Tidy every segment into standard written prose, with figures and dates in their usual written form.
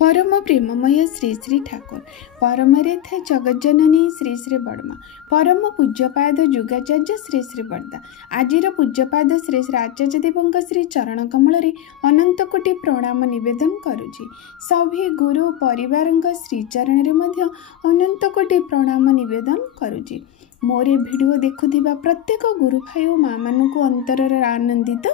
परम प्रेममय श्री श्री ठाकुर परम रेथा जगज्जननी श्री श्री बड़मा परम पूज्यपाद जुगाचार्य श्री श्री बड़दा आजिर पूज्यपाद श्री श्री आचार्य देवंक श्री चरण कमल अनंत कोटि प्रणाम निवेदन करुछि। सभी गुरु परिवार श्रीचरण अनंत कोटि प्रणाम निवेदन करुछि। मोरे भिडियो देखुथिबा प्रत्येक गुरु भाई और माँ मानक अंतर आनंदित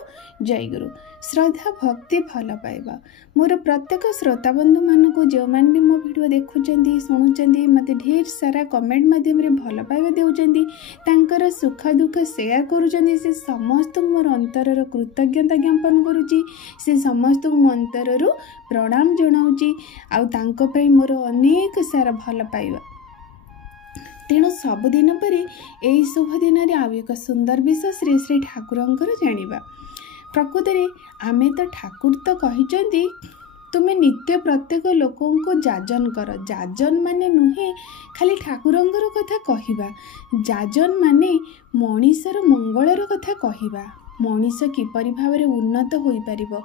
जय गुरु श्रद्धा भक्ति भल पाइबा मोर प्रत्येक श्रोता बंधु मानक जो मैंने भी मो भिडियो देखुंट शुणुंट मत ढेर सारा कमेंट मध्यम भल पाइबा देउचंदी तांकर सुख दुख शेयर करुचंदी से समस्त मोर अंतर कृतज्ञता ज्ञापन करुची से समस्त मो अंतर प्रणाम जनाऊँगी आउ तांको पई मोर अनेक सारा भल पाइबा। तेणु सबुदिन पर यही शुभ दिन में आउ एक सुंदर विषय श्री श्री ठाकुरंकर जानिबा। प्रकृत में आमे तो ठाकुर तो कहिचंदी तुम्हें नित्य प्रत्येक लोकों को जाजन कर। जाजन माने नुहे खाली ठाकुरंकर कथा कहिबा, जाजन माने मनीषर मंगलर कथा कहिबा। मनीष किपरि भाव में उन्नत हो पारिबो,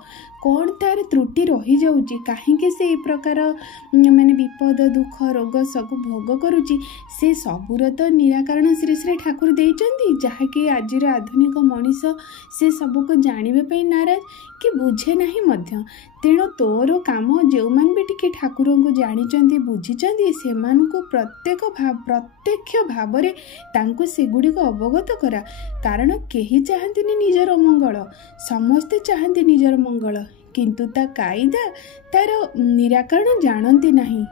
कौन तार त्रुटि रही जाउची, काहेकि से प्रकार माने विपद दुख रोग सब भोग करुची, से सबूर तो निराकरण श्री श्री ठाकुर देइचंदी। जहाँकि आजिर आधुनिक मनीष से सबको जानबे पई नाराज कि बुझे नहीं मध्य। तेणु तोर काम जो मान भी टिके ठाकुर को जानी बुझी से प्रत्यक्ष भाव में तांको सेगुड़ी को अवगत करा। कारण केही चाहती निजर मंगल, समस्ते चाहती निजर मंगल, किंतु ता कायदा तार निराकरण जानती नहीं।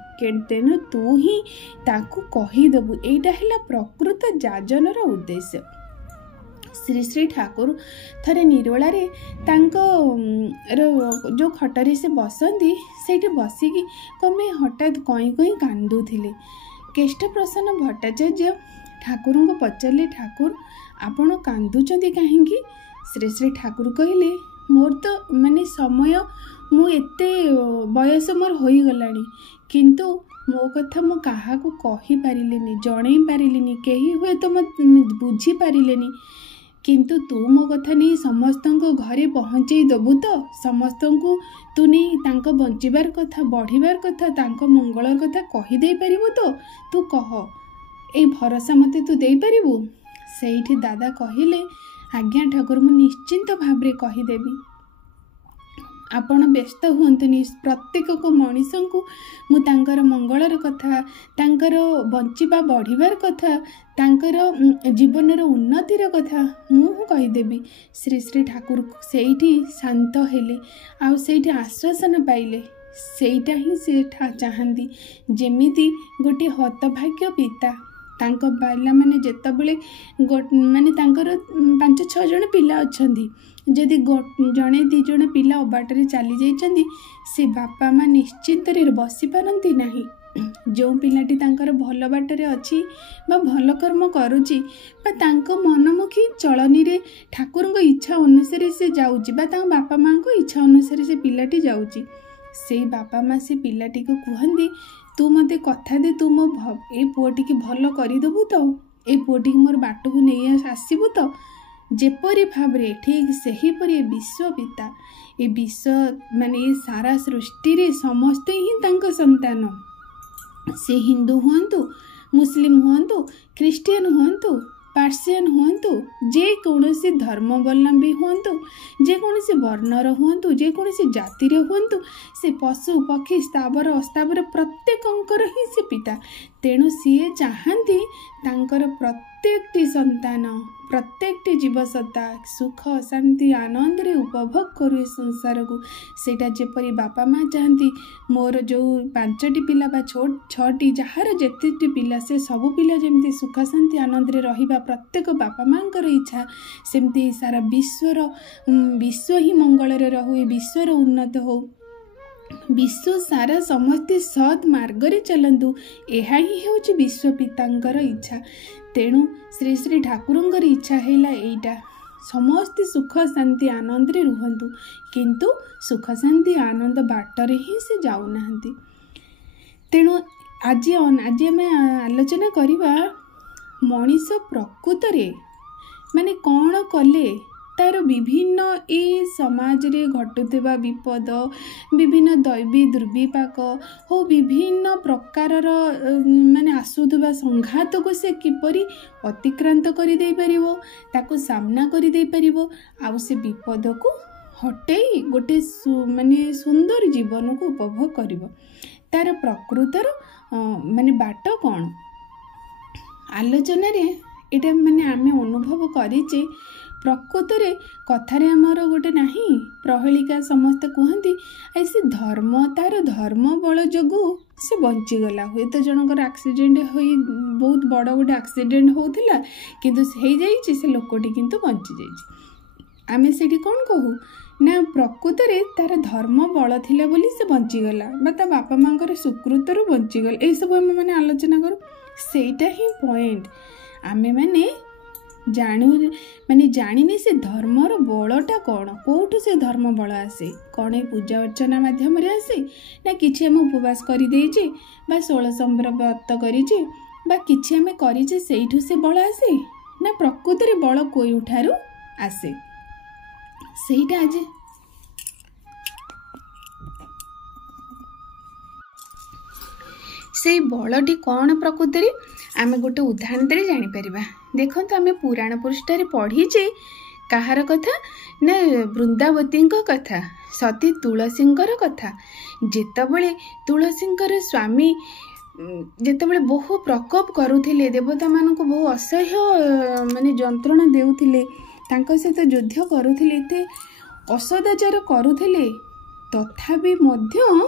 तेणु तू ही ताकू कहीदेबू। एटा है प्रकृत जाजनर उद्देश्य। श्री श्री ठाकुर थरे निरोला रे तांको जो खटरे से बसंती सेठी बसिकी कमे हठात कई कई कांदुथिले। केष्ट प्रसन्न भट्टाचार्य ठाकुर को पचारे, ठाकुर आपण कांदुचंती काहेकि? श्री श्री ठाकुर कहले, मोर तो माने समय मु एते बयस मोर होई गलानी, किंतु मो कथा मो काहा को कहि पारिलेनी, जणै पारिलेनी, केही हुए तो मत बुझी पारिलेनी, किंतु तू मो कथा नहीं समस्त घरे पहुँचे देबू तो? समस्त को तू नहीं तांको बंचिबार कथा, बढ़िबार कथा, तांको मंगलर कथा कहीदे पारिबू तो? तू कह, ए भरोसा मते तू दे पारिबू? सेठी दादा कहिले, आज्ञा ठाकुर मु निश्चिंत भाव कहीदेवी, आपण व्यस्त हुंतुनी। प्रत्येक को मनीष को मु तांकर मंगलर कथा, तांकर बंचिबा बढ़िबार कथा, तांकर जीवनर उन्नतिर कथा मु कहीदेवी। श्री श्री ठाकुर सेठी शांत हेले, आ सेठी आश्वासन पाइले। सेटा ही से चाहती जेमिति गोटे हतभाग्य पिता तांक पिला माने जेतबेले माने तांकर 5-6 जन पिला अछंती, जदि जड़े 2 जन पिला अबाटरे चली जाइछंती से बापा माँ निश्चिंत बसी पारती नहीं। जो पिलाटी तांकर भल बाटरे अच्छी बा भल कर्म करुची बा तांको मनमुखी चलनी रे ठाकुर इच्छा अनुसार से जाउची बा तांको बापा माँ को इच्छा अनुसार से पिलाटी जाउची, से बापा माँ से पिलाटी को कहती तू मते कथा दे, तू मो ए पुओटी की भल करदेबू तो? ए पुओटी मोर बाट को नहीं आसबू तो? जेपरी भाव रे ठीक सेहीपरि विश्व पिता, ए विश्व माने ये सारा सृष्टि रे समस्ते ही तांको संतान। से हिंदू हुंतु, मुस्लिम हुंतु, क्रिश्चियन हुंतु, पार्सियन हुंतु, जे कौनसी धर्मावलंबी हुंतु, जे कौनसी वर्णर हुंतु, जे कौनसी जातिर हुंतु, से पशु पक्षी स्थावर अस्तावर प्रत्येकंकर ही से पिता। तेणु सीए चाहती तांकर प्रत्येकटी संतान, प्रत्येकटी जीवसत्ता सुख शांति आनंद रे उपभोग करू संसार को। सेटा जेपरी बापा माँ चाहती मोर जो 5टी पिला बा 6टी जार जेतेटी पिला से सबु पिला जेमती सुख शांति आनंद रे रहिबा प्रत्येक बापा माँकर इच्छा, सेमती सारा विश्व ही मंगल रे रहु, विश्वर उन्नत हो, विश्व सारा समस्ते सद मार्ग रे चलंतु। यह ही होची विश्व पितांकर इच्छा। तेणु श्री श्री ठाकुरंकर इच्छा हैला एइटा, समस्ते सुख शांति आनंद रे रुहंतु, किंतु सुख शांति आनंद बाटरे ही से जाऊ नाहंती। तेणु आज आमे आलोचना करिबा मनीष प्रकृत रे माने कौन कले तार विभिन्न ए समाज रे घटुवा विपद विभिन्न दैवी दुर्विपाक हो विभिन्न प्रकारर माने आसुवा संघात को से किपरि अतिक्रांत कर दे परिबो ताको सामना कर दे परिबो आउ से विपद को हटेई गोटे माने सुंदर जीवन को उपभोग करिबो तार प्रकृतर माने बाट कौन आलोचना रे एटा माने आमे अनुभव करिचे प्रकृत रे कथारे आमर गोटे नाही प्रहेलिका समस्त कहती ऐसे धर्म तार धर्म बल जोगु से बंची गला हुए तो जनकर एक्सीडेंट हो बहुत बड़ गोटे एक्सीडेंट होउथिला किंतु हे जाइछि से लोकटी किंतु बंची जाइछि आमे सेठी कोन कहू ना प्रकृत रे तार धर्म बल थिला बोली से बंची गला बा ता बापा मांकर सुकृतरु बंची गला ए सब आमे माने आलोचना करू सेटा ही पॉइंट आमे माने जानू माने जानिने से धर्मर बलटा कौन कोठु से धर्म बल आसे कौन ए पूजा अर्चना माध्यम रे आसे ना किछि हम उपवास करि देइछे बा 16 सोमवार व्रत करिछे बा किछि हम करिछे सेइठु से बल आसे ना प्रकृति रे बल कोइ उठारु आसे सेइटा आज से बलटी कौन प्रकृति रे आमे गोटे उदाहरण दे जानि परिबा देखो तो आमे पुराण पृष्ठ पढ़ीचे कहार कथा ना वृंदावती कथा सती तुलसींकर कथा जेतबले तुलसींकर स्वामी जेतबले बहु प्रकोप करुथिले देवता मानक बहु असह्य माने जंत्रणा देउथिले तांको सहित युद्ध करुथिले ते असदाचार करुथिले तथापि मध्य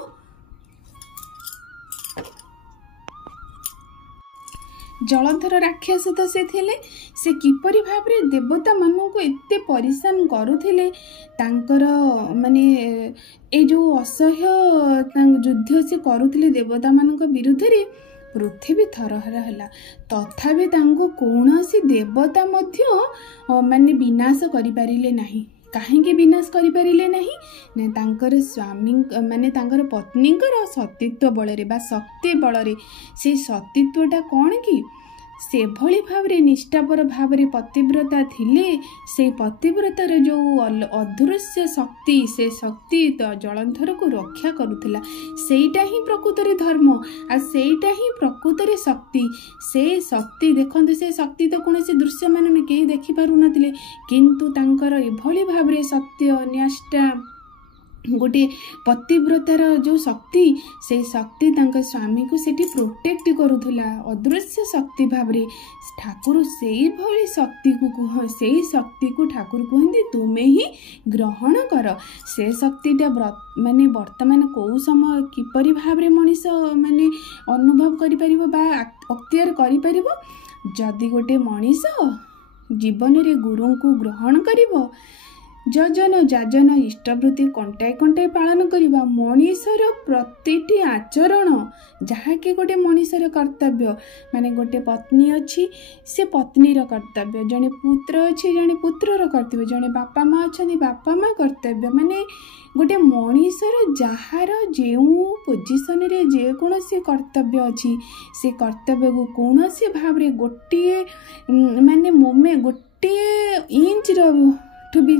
जलधर राक्षस तो से थिले से किपरि भाबरे देवता मानक एते परेशान करुथिले तांकर माने ए जो असह्य युद्ध से करुथिले देवता मानक विरुद्ध रे पृथ्वी थरहर हला तथापि तांको कौनसी देवता मध्य माने विनाश करि पारिले नाही काहेकि विनाश करि पारिले नाही ने तांकर स्वामी माने तांकर पत्नीकर सतीत्व बलरे बा शक्ति बलरे से सतीत्वटा कौन कि से भली भावरे निष्ठापर भावरे पतिव्रता थिले से पतिव्रतार जो अदृश्य शक्ति से शक्ति तो जलंधर को रक्षा करुथिला सेटा ही प्रकृतरे धर्म आ सेटा ही प्रकृतरे शक्ति से शक्ति देखंतु से शक्ति तो कोनोसी दृश्य मान केही देखि पारु नथिले किंतु तांकर एभली भावरे सत्य निष्ठा गोटे पतिव्रतार जो शक्ति से शक्ति तांका स्वामी को सेठी प्रोटेक्ट करुथला अदृश्य शक्ति भावरे ठाकुर सेई भली शक्ति को सेई शक्ति को ठाकुर कहते तुमे ही ग्रहण कर से शक्तिटा माने वर्तमान को समय किपरि भावरे मनीष माने अनुभव करि परिबो बा अख्तियार करि परिबो जदि गोटे मनीष जीवन रे गुरु को ग्रहण करिवो जजन जाजन इष्टवृत्ति कंटाई कंटाई पालन करवा मनीषर प्रतिटी आचरण जहाँकि गोटे मनीषर कर्तव्य माने गोटे पत्नी अच्छी से पत्नीर कर्तव्य जड़े पुत्र अच्छी जड़े पुत्रर कर्तव्य जड़े बापा माँ अच्छा बापा माँ कर्तव्य माने गोटे मनीषर जार जो पोजिशन रे जेकोसी कर्तव्य अच्छी से कर्तव्य को कौन भाव रे गोटे माने मोमे गोटे इंच ठू भी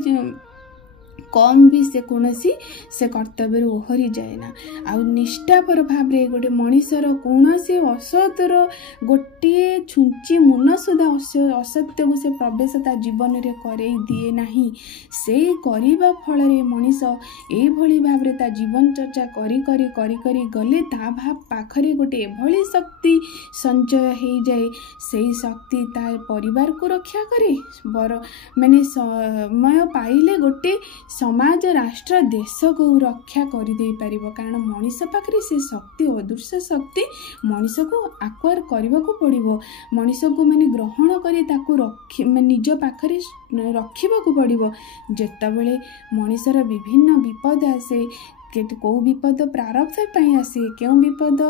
कम भी से कौनसी से कर्तव्य ओहरी जाए ना आउ निष्ठापर भाव रे गोटे मनीषर कौनसी असतर गोटे छुंची मुन सुधा असत्य को से प्रवेश ता जीवन रे करे दिए नहीं से करिबा फल रे मनीष ए भली भाव रे ता जीवन चर्चा करी करी करी करी गले ता भाव पाखरे गोटे एभली शक्ति संचय हो जाए से शक्ति ता परिवार को रक्षा करे बर माने समय पाइले गोटे समाज राष्ट्र देश को रक्षा कर दे पारिबो कारण मनीष पाखरे से शक्ति अदृश्य शक्ति मनीष को आक्वायर करबा को पड़िबो मनीष को माने ग्रहण करे ताको रखि निज पाखरे रखिबा को पड़िबो जेतबेले मनीषर विभिन्न विपद आसे कौ विपद प्रारब्ध पाई आसे क्यों विपद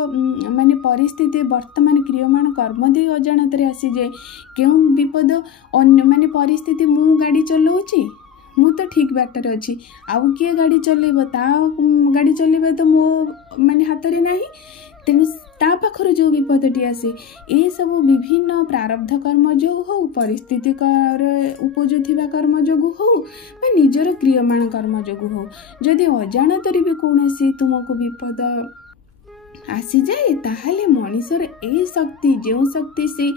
माने परिस्थिति वर्तमान क्रियमाण कर्म दे अजाणत रे आसी जाए क्यों विपद अन्य माने परिस्थिति मु गाड़ी चलाऊची मु तो ठीक बाटर अच्छी आउ किए गाड़ी चलेब ता गाड़ी चलेबा तो मो माने हाथ रे नाही तेणु ता पाखर जो विपदटी आसे ये सब विभिन्न प्रारब्ध कर्म जो हो परिस्थितिकर उपजुवा कर्म जो हो निजर क्रियमाण कर्म जो हो जदि अजाणतरी भी कौन तुमको विपद आसी जाए ताहले मनीषर ए शक्ति जो शक्ति से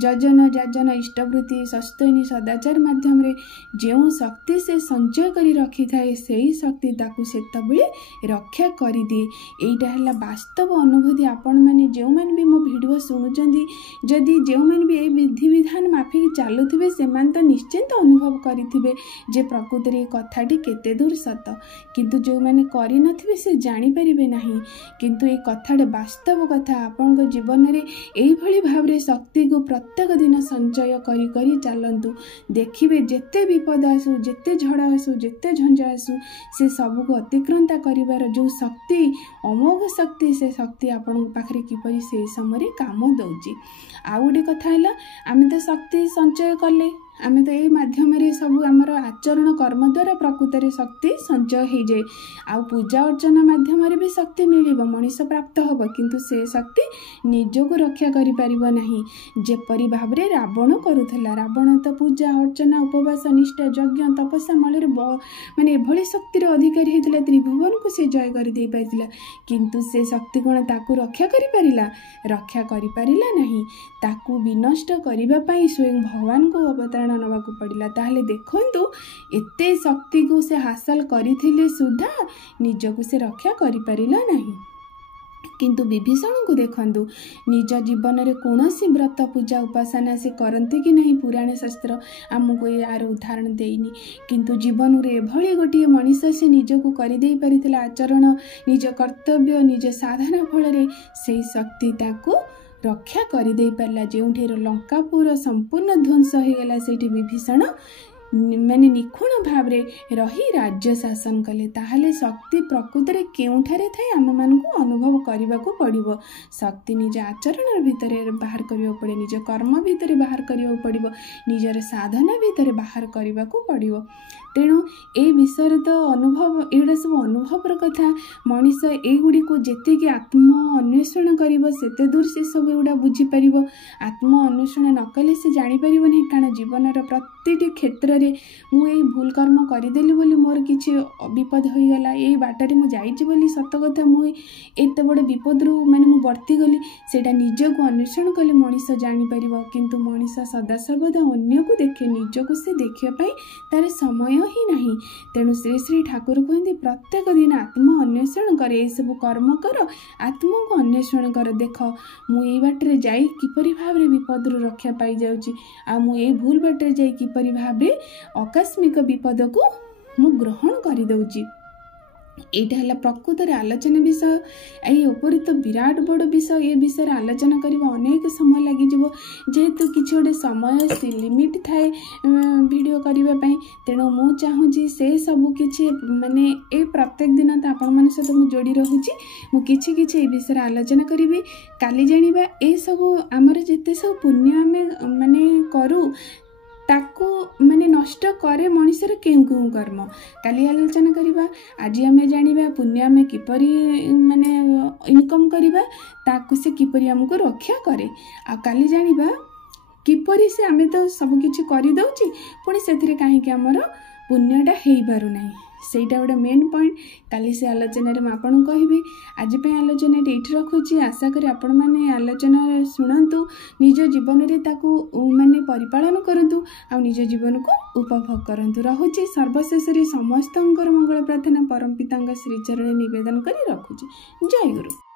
जजन जाजन इष्टवृत्ति सस्तैनी सदाचार माध्यम रे जो शक्ति से संचय करी रखी थाए सही शक्ति ताकू सेतबेले रक्षा करी दिए। एटा हला वास्तव अनुभूति। आपण माने जो माने भी मो वीडियो सुनुचंदी जदि जो माने भी ए विधि विधान माफिक चालुथिबे सेमान तो निश्चिंत अनुभव करिथिबे जे प्रकृति रे कथाटी केते दूर सत किंतु जो माने करि नथिबे से जानि परिबे नाही। किंतु ए कथा वास्तव कथा आपण जीवन में यही भाव में शक्ति को प्रत्येक दिन संचय करी करी चलतु देखिए जिते विपद आसू जिते झड़ आसू जिते झंझा आसू से सब को अतिक्रांता करिवार जो शक्ति अमोघ शक्ति से शक्ति आपण पाखे किपरि से समय काम दौची। आउ गोटे कथा है आम तो शक्ति संचय कले आम तो ये माध्यम सब आमर आचरण कर्म द्वारा प्रकृत में शक्ति संचय हो जाए। आ पूजा अर्चना माध्यम भी शक्ति मिल मनीष प्राप्त हम किंतु से शक्ति निजको रक्षा करें जेपरी भाव में रावण करुला। रावण तो पूजा अर्चना उपवास निष्ठा यज्ञ तपस्या मल माने एभली शक्तिर अधिकारी होता त्रिभुवन को से जय कर दे पाइला किंतु से शक्ति कौन ताकू रक्षा रक्षा करिपारिला नहीं ताकू विनष्ट करने स्वयं भगवान को अवतारण नवाक पड़ा। ताहले देखंतु एते शक्ति को से हासिल करथिले सुधा निजको से रक्षा करिपारिला नहीं। किंतु विभीषण को देखंतु निज जीवन में कौन सी व्रत पूजा उपासना से करते कि नहीं पुराण शास्त्र आमको यार उदाहरण देनी किंतु जीवन में एभली गोटे मनीष से निजको करदे पारिथिला आचरण निज कर्तव्य निज साधना फल से शक्ति ताकू रक्षा करदे पारा जो लंकापुर संपूर्ण ध्वंस हो गला से विभीषण माने निखुण भाव रही राज्य शासन कले। ताहले शक्ति प्रकृत में केउठारे थाए आम मानकु अनुभव करने को पड़ो। शक्ति निज आचरण भितर बाहर करने पड़े निज कर्म भितर बाहर करने पड़ो निजर साधना भितर बाहर करने को पड़ो। तेणु ए विषय तो अनुभव एटा सब अनुभवर कथा मनीष एगुड़ी को जेतिकी आत्म अन्वेषण करिवो सेते दूर से सब एगुड़ा बुझीपर आत्म अन्वेषण न कले से जापर नहीं कारण जीवन प्रति क्षेत्र में मुझे भूल कर्म करदेली बोली मोर किसी विपद हो गला ये बाटर मुझे सत कथा मुझे एत बड़ विपद रू माने वर्ती गली सेटा निजको अन्वेषण कले मनीष जापर किंतु मनीष सदासर्वदा अन्य को देखे निजको से देखापी तार समय ही नहीं। तेणु श्री श्री ठाकुर कहते प्रत्येक दिन आत्म अन्वेषण कर सब कर्म कर आत्मा को अन्वेषण कर देख मुझे बाटर जाई किपरि भाव रे विपद रू रक्षा पाई जाउची आ मु ए भूल बाटर जाई किपरि भाव रे आकस्मिक विपद को मु ग्रहण कर दउची। एटा है प्रकृत आलोचना विषय यही उपरी तो विराट बड़ विषय ये विषय आलोचना करबा अनेक समय लगी जेहेतु किसी गोटे समय से लिमिट थाए वीडियो करने तेणु मु चाहूँगी से सब किसी माने ए प्रत्येक दिन तो आपण मन सहित मु जोड़ी रहूची मु किछि किछि ए विषय आलोचना करी काली जानिबा ए सब आमर जेते सब पुण्य आमे माने करू ताकू माने नष्ट करे मनीषर केउ केउ कर्म काली आलोचना करिबा। आज आमे जानिबा पुण्य आमे किपरि माने इनकम करिबा ताकू से किपरि हमको रक्षा करे आ काली जानिबा किपरि से आमे तो सब किछि करि दउची पुणी सेथिरे काहे कि हमर पुण्यटा हेई पारु नाही सेटा गोटे मेन पॉइंट काली से आलोचना रे आपन कहबी। आज पे आलोचना एठी रखुची आशा करी आपण माने आलोचना सुनंतु निज जीवन रे ताकू माने परिपालन करंतु आ निज जीवन को उपभोग करंतु। रहुची सर्वशेष रे समस्तंकर मंगल प्रार्थना परम पितांग श्री चरण निवेदन करी रखुची। जय गुरु।